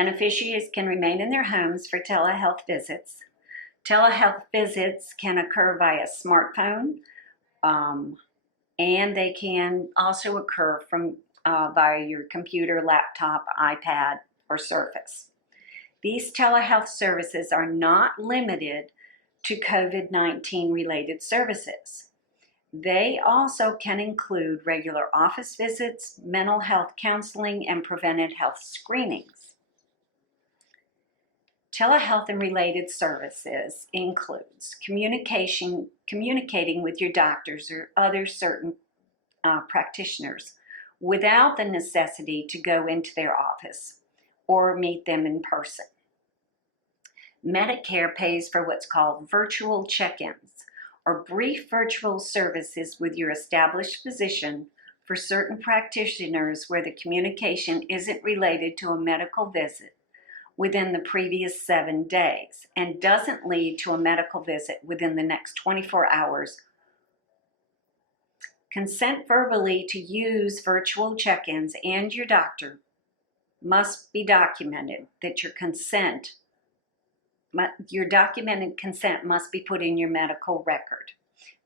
Beneficiaries can remain in their homes for telehealth visits. Telehealth visits can occur via smartphone, and they can also occur from via your computer, laptop, iPad, or Surface. These telehealth services are not limited to COVID-19 related services. They also can include regular office visits, mental health counseling, and preventive health screenings. Telehealth and related services includes communicating with your doctors or other certain practitioners without the necessity to go into their office or meet them in person. Medicare pays for what's called virtual check-ins, or brief virtual services with your established physician for certain practitioners where the communication isn't related to a medical visit within the previous 7 days and doesn't lead to a medical visit within the next 24 hours. Consent verbally to use virtual check-ins and your doctor must be documented. That your documented consent must be put in your medical record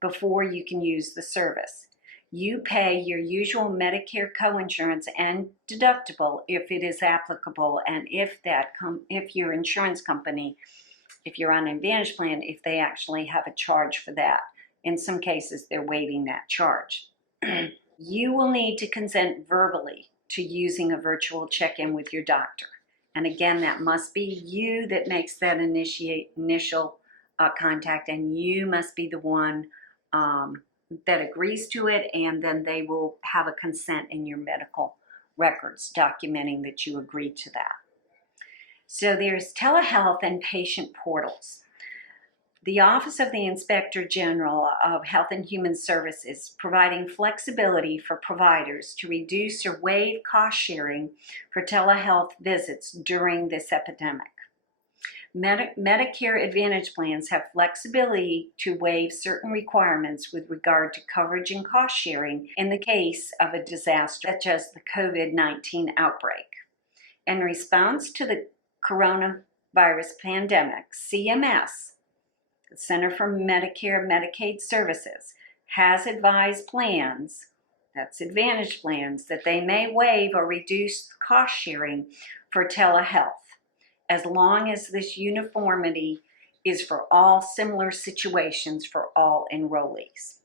before you can use the service. You pay your usual Medicare coinsurance and deductible if it is applicable, and if your insurance company, if you're on an Advantage plan, if they actually have a charge for that. In some cases, they're waiving that charge. You will need to consent verbally to using a virtual check-in with your doctor. And again, that must be you that makes that initial contact, and you must be the one that agrees to it, and then they will have a consent in your medical records documenting that you agreed to that. So there's telehealth and patient portals. The Office of the Inspector General of Health and Human Services providing flexibility for providers to reduce or waive cost sharing for telehealth visits during this epidemic. Medicare Advantage plans have flexibility to waive certain requirements with regard to coverage and cost sharing in the case of a disaster such as the COVID-19 outbreak. In response to the coronavirus pandemic, CMS, the Center for Medicare and Medicaid Services, has advised plans, that's Advantage plans, that they may waive or reduce cost sharing for telehealth, as long as this uniformity is for all similar situations for all enrollees.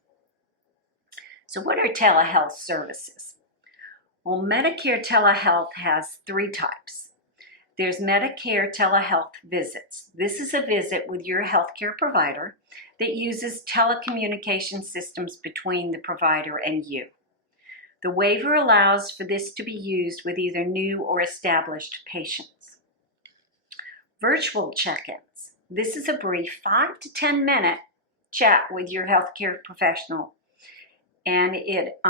So what are telehealth services? Well, Medicare telehealth has 3 types. There's Medicare telehealth visits. This is a visit with your healthcare provider that uses telecommunication systems between the provider and you. The waiver allows for this to be used with either new or established patients. Virtual check-ins. This is a brief 5 to 10 minute chat with your healthcare professional, and it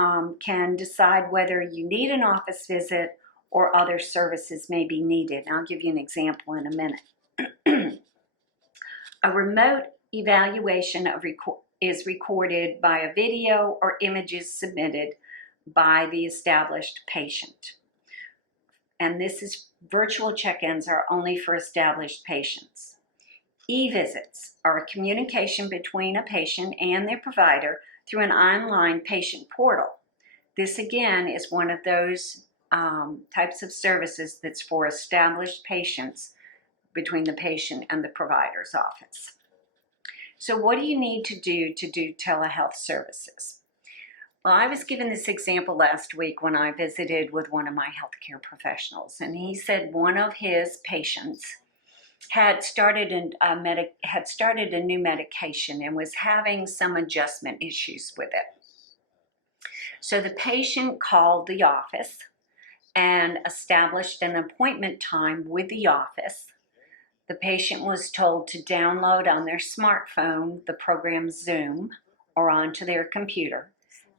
can decide whether you need an office visit or other services may be needed. I'll give you an example in a minute. A remote evaluation is recorded by a video or images submitted by the established patient. And this is virtual check-ins are only for established patients. E-visits are a communication between a patient and their provider through an online patient portal. This again is one of those types of services that's for established patients between the patient and the provider's office. So what do you need to do telehealth services? Well, I was given this example last week when I visited with one of my healthcare professionals, and he said one of his patients had started a new medication and was having some adjustment issues with it. So the patient called the office and established an appointment time with the office. The patient was told to download on their smartphone the program Zoom or onto their computer,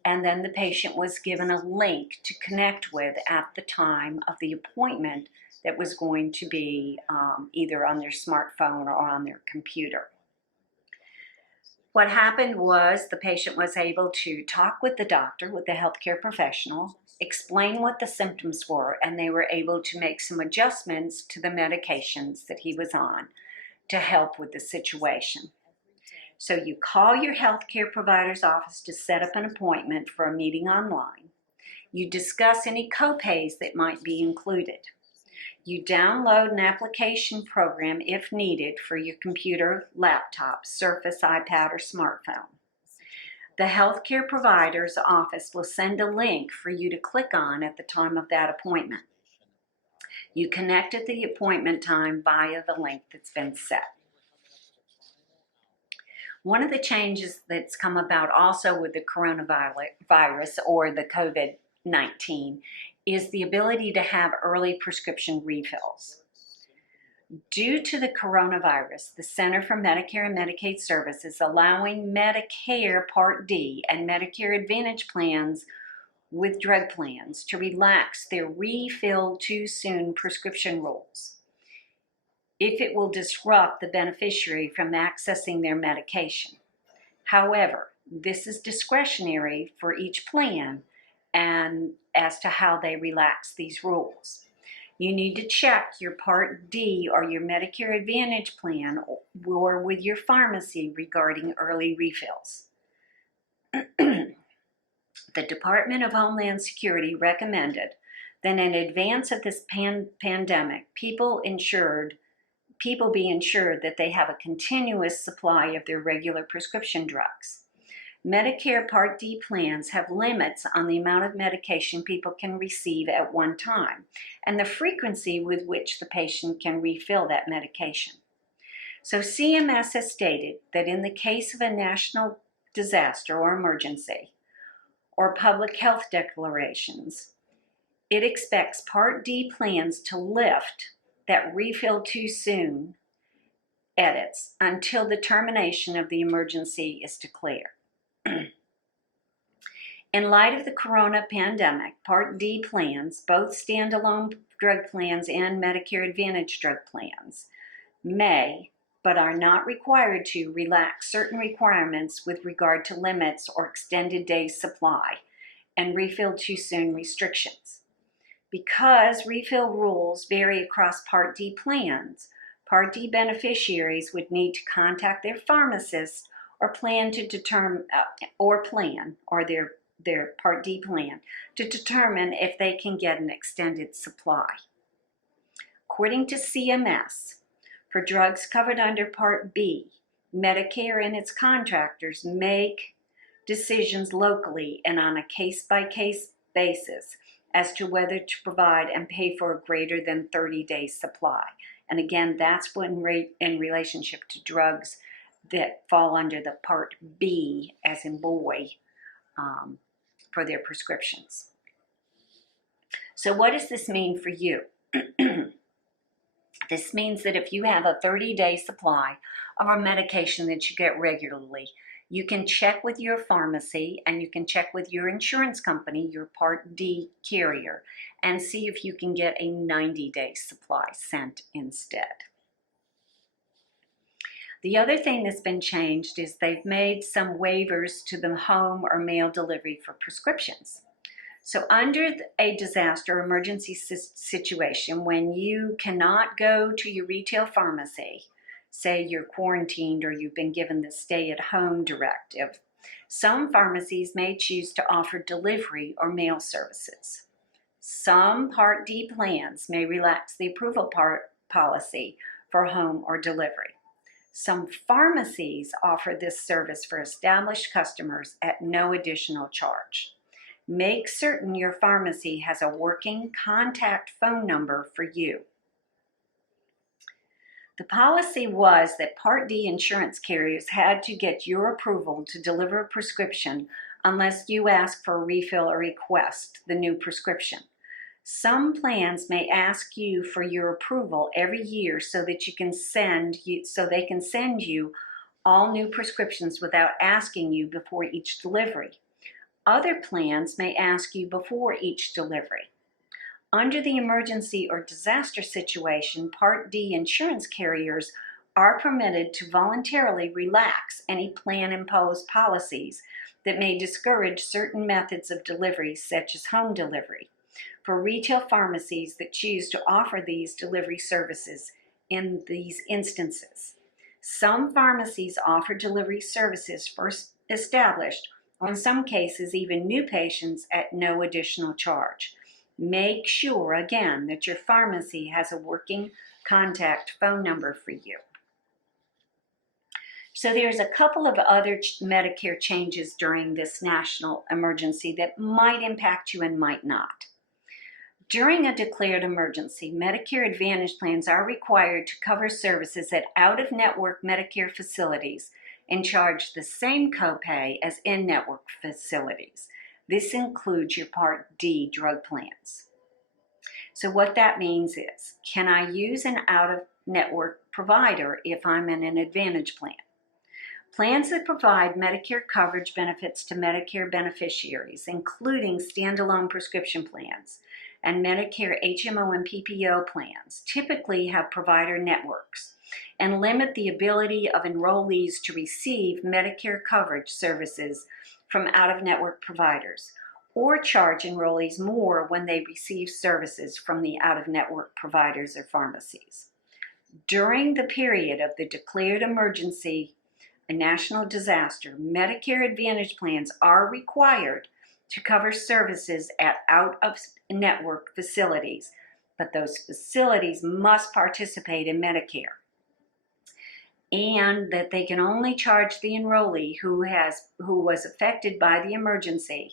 and then the patient was given a link to connect with at the time of the appointment that was going to be either on their smartphone or on their computer. What happened was the patient was able to talk with the doctor, with the healthcare professional, explain what the symptoms were, and they were able to make some adjustments to the medications that he was on to help with the situation. So you call your healthcare provider's office to set up an appointment for a meeting online. You discuss any copays that might be included. You download an application program if needed for your computer, laptop, Surface, iPad, or smartphone. The healthcare provider's office will send a link for you to click on at the time of that appointment. You connect at the appointment time via the link that's been set. One of the changes that's come about also with the coronavirus or the COVID-19 is the ability to have early prescription refills. Due to the coronavirus, the Center for Medicare and Medicaid Services is allowing Medicare Part D and Medicare Advantage plans with drug plans to relax their refill too soon prescription rules if it will disrupt the beneficiary from accessing their medication. However, this is discretionary for each plan and as to how they relax these rules. You need to check your Part D or your Medicare Advantage plan or with your pharmacy regarding early refills. The Department of Homeland Security recommended that in advance of this pandemic, people be ensured that they have a continuous supply of their regular prescription drugs. Medicare Part D plans have limits on the amount of medication people can receive at one time and the frequency with which the patient can refill that medication. So CMS has stated that in the case of a national disaster or emergency or public health declarations, it expects Part D plans to lift that refill too soon edits until the termination of the emergency is declared. In light of the corona pandemic, Part D plans, both standalone drug plans and Medicare Advantage drug plans, may, but are not required to, relax certain requirements with regard to limits or extended day supply and refill too soon restrictions. Because refill rules vary across Part D plans, Part D beneficiaries would need to contact their pharmacist or their Part D plan to determine if they can get an extended supply. According to CMS, for drugs covered under Part B, Medicare and its contractors make decisions locally and on a case-by-case basis as to whether to provide and pay for a greater than 30-day supply. And again, that's when in relationship to drugs that fall under the Part B, as in boy, for their prescriptions. So what does this mean for you? This means that if you have a 30-day supply of a medication that you get regularly, you can check with your pharmacy and you can check with your insurance company, your Part D carrier, and see if you can get a 90-day supply sent instead. The other thing that's been changed is they've made some waivers to the home or mail delivery for prescriptions. So under a disaster or emergency situation, when you cannot go to your retail pharmacy, say you're quarantined or you've been given the stay-at-home directive, some pharmacies may choose to offer delivery or mail services. Some Part D plans may relax the approval policy for home or delivery. Some pharmacies offer this service for established customers at no additional charge. Make certain your pharmacy has a working contact phone number for you. The policy was that Part D insurance carriers had to get your approval to deliver a prescription unless you ask for a refill or request the new prescription. Some plans may ask you for your approval every year so that they can send you all new prescriptions without asking you before each delivery. Other plans may ask you before each delivery. Under the emergency or disaster situation, Part D insurance carriers are permitted to voluntarily relax any plan-imposed policies that may discourage certain methods of delivery, such as home delivery, for retail pharmacies that choose to offer these delivery services in these instances. Some pharmacies offer delivery services first established, or in some cases even new patients, at no additional charge. Make sure, again, that your pharmacy has a working contact phone number for you. So there's a couple of other Medicare changes during this national emergency that might impact you and might not. During a declared emergency, Medicare Advantage plans are required to cover services at out-of-network Medicare facilities and charge the same copay as in-network facilities. This includes your Part D drug plans. So what that means is, can I use an out-of-network provider if I'm in an Advantage plan? Plans that provide Medicare coverage benefits to Medicare beneficiaries, including standalone prescription plans and Medicare HMO and PPO plans, typically have provider networks and limit the ability of enrollees to receive Medicare coverage services from out-of-network providers, or charge enrollees more when they receive services from the out-of-network providers or pharmacies. During the period of the declared emergency, a national disaster, Medicare Advantage plans are required to cover services at out-of-network facilities, but those facilities must participate in Medicare, and that they can only charge the enrollee who was affected by the emergency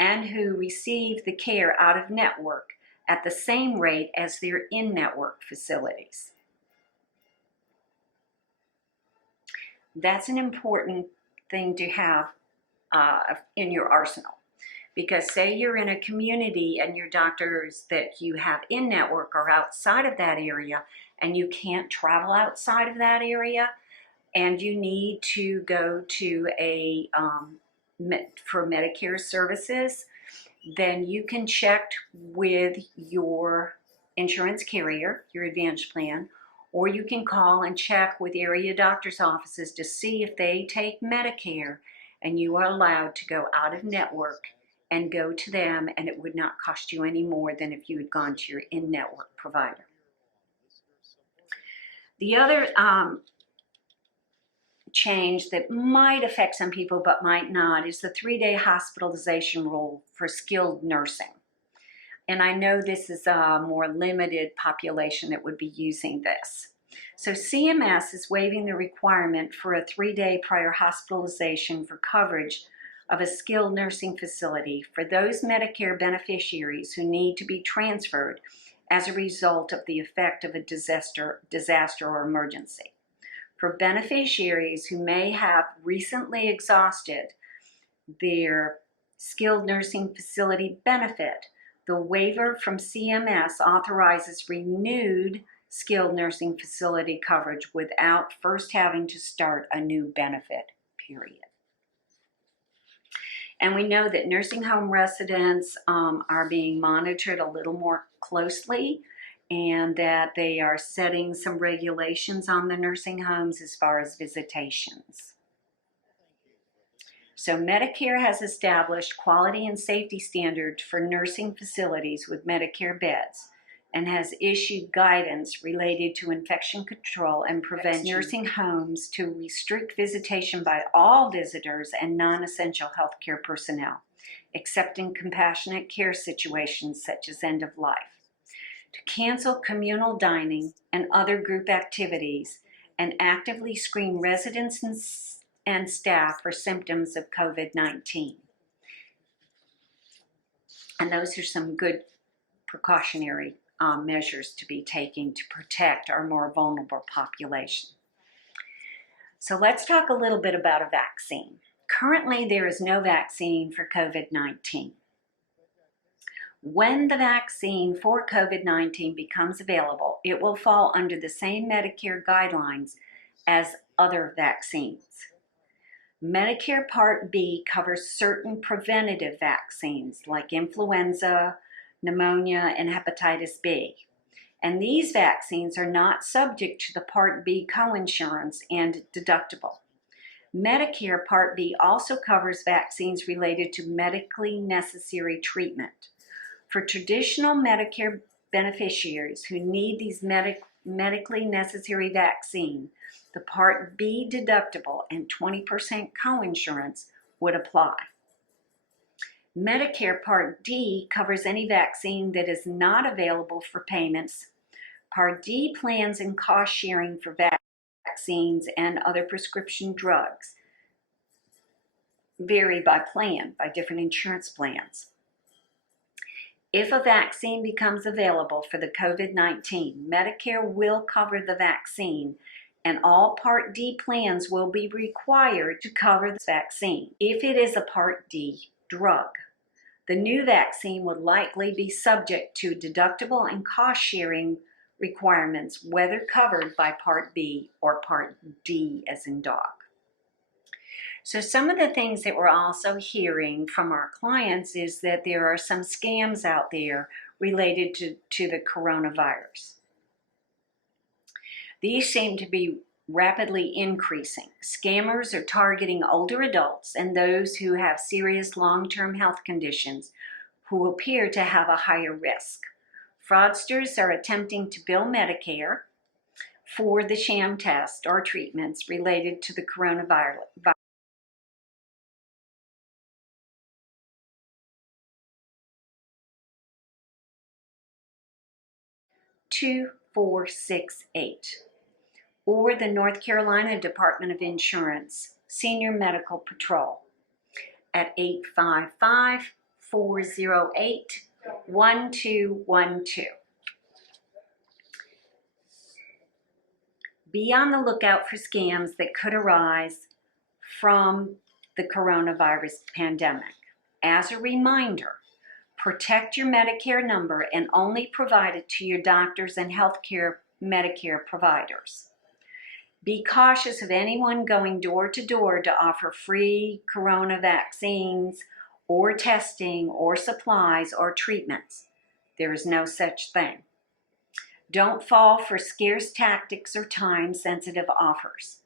and who received the care out-of-network at the same rate as their in-network facilities. That's an important thing to have in your arsenal. Because say you're in a community and your doctors that you have in-network are outside of that area and you can't travel outside of that area and you need to go to for Medicare services, then you can check with your insurance carrier, your Advantage plan, or you can call and check with area doctor's offices to see if they take Medicare, and you are allowed to go out of network and go to them, and it would not cost you any more than if you had gone to your in-network provider. The other change that might affect some people but might not is the 3-day hospitalization rule for skilled nursing. And I know this is a more limited population that would be using this. So CMS is waiving the requirement for a 3-day prior hospitalization for coverage of a skilled nursing facility for those Medicare beneficiaries who need to be transferred as a result of the effect of a disaster or emergency. For beneficiaries who may have recently exhausted their skilled nursing facility benefit, the waiver from CMS authorizes renewed skilled nursing facility coverage without first having to start a new benefit period. And we know that nursing home residents are being monitored a little more closely, and that they are setting some regulations on the nursing homes as far as visitations. So Medicare has established quality and safety standards for nursing facilities with Medicare beds and has issued guidance related to infection control and prevention. Nursing homes to restrict visitation by all visitors and non-essential healthcare personnel, except in compassionate care situations such as end of life. To cancel communal dining and other group activities and actively screen residents and staff for symptoms of COVID-19. And those are some good precautionary measures to be taken to protect our more vulnerable population. So let's talk a little bit about a vaccine. Currently, there is no vaccine for COVID-19. When the vaccine for COVID-19 becomes available, it will fall under the same Medicare guidelines as other vaccines. Medicare Part B covers certain preventative vaccines like influenza, pneumonia, and hepatitis B. and these vaccines are not subject to the Part B coinsurance and deductible. Medicare Part B also covers vaccines related to medically necessary treatment. For traditional Medicare beneficiaries who need these medically necessary vaccine, the Part B deductible and 20% coinsurance would apply. Medicare Part D covers any vaccine that is not available for payments. Part D plans and cost sharing for vaccines and other prescription drugs vary by plan, by different insurance plans. If a vaccine becomes available for the COVID-19, Medicare will cover the vaccine, and all Part D plans will be required to cover the vaccine. If it is a Part D drug, the new vaccine would likely be subject to deductible and cost-sharing requirements, whether covered by Part B or Part D as in dog. So some of the things that we're also hearing from our clients is that there are some scams out there related to the coronavirus. These seem to be rapidly increasing. Scammers are targeting older adults and those who have serious long-term health conditions who appear to have a higher risk. Fraudsters are attempting to bill Medicare for the sham test or treatments related to the coronavirus. 2468, or the North Carolina Department of Insurance Senior Medical Patrol at 855-408-1212. Be on the lookout for scams that could arise from the coronavirus pandemic. As a reminder, protect your Medicare number and only provide it to your doctors and healthcare Medicare providers. Be cautious of anyone going door to door to offer free corona vaccines or testing or supplies or treatments. There is no such thing. Don't fall for scarce tactics or time-sensitive offers.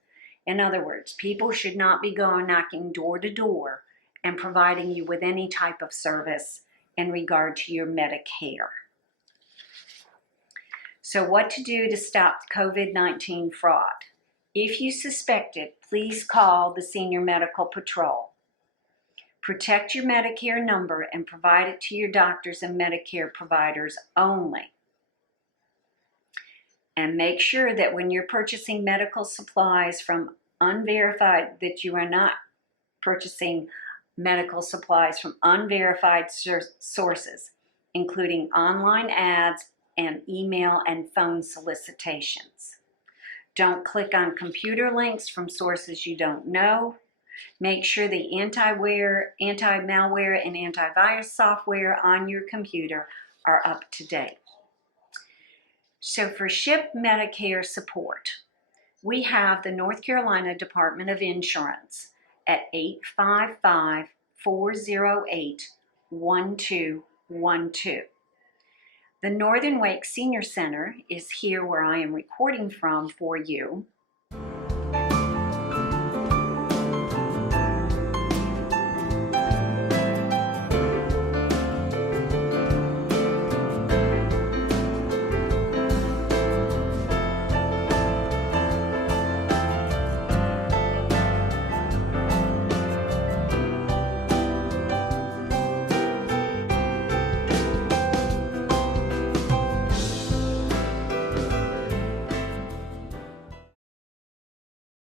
In other words, people should not be going knocking door to door and providing you with any type of service in regard to your Medicare. So what to do to stop COVID-19 fraud? If you suspect it, please call the Senior Medical Patrol. Protect your Medicare number and provide it to your doctors and Medicare providers only. And make sure that when you're purchasing medical supplies from unverified, that you are not purchasing medical supplies from unverified sources, including online ads and email and phone solicitations. Don't click on computer links from sources you don't know. Make sure the anti-malware, and antivirus software on your computer are up to date. So for SHIP Medicare support, we have the North Carolina Department of Insurance at 855-408-1212. The Northern Wake Senior Center is here where I am recording from for you